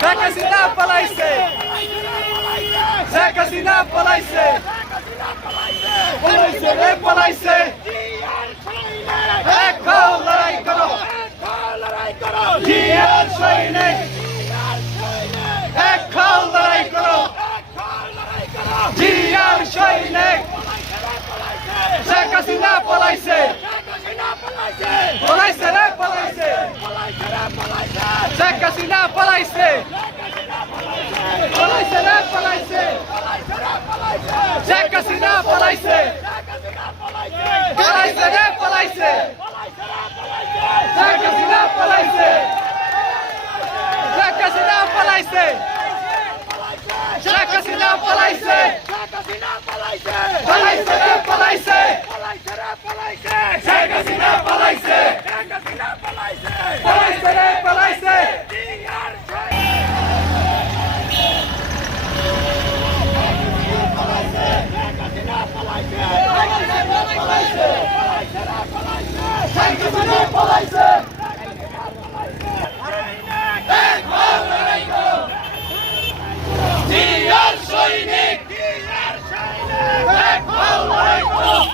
শেখ হাসিনা পালাইছে। শেখ হাসিনা পালাইছে। পালাইছে রে পালাইছে। এক খাও লড়াই করো। জিয়ার সৈনিক। শেখ হাসিনা পালাইছে। পালাইছে রে, পালাইছে। শেখ হাসিনা পালাইছে। পালাইছে রে, পালাইছে। শেখ হাসিনা পালাইছে। শেখ হাসিনা পালাইছে। শেখ হাসিনা পালাইছে। পালাইছে রে, পালাইছে। শেখ হাসিনা পালাইছে। পালাইছে পালাইছে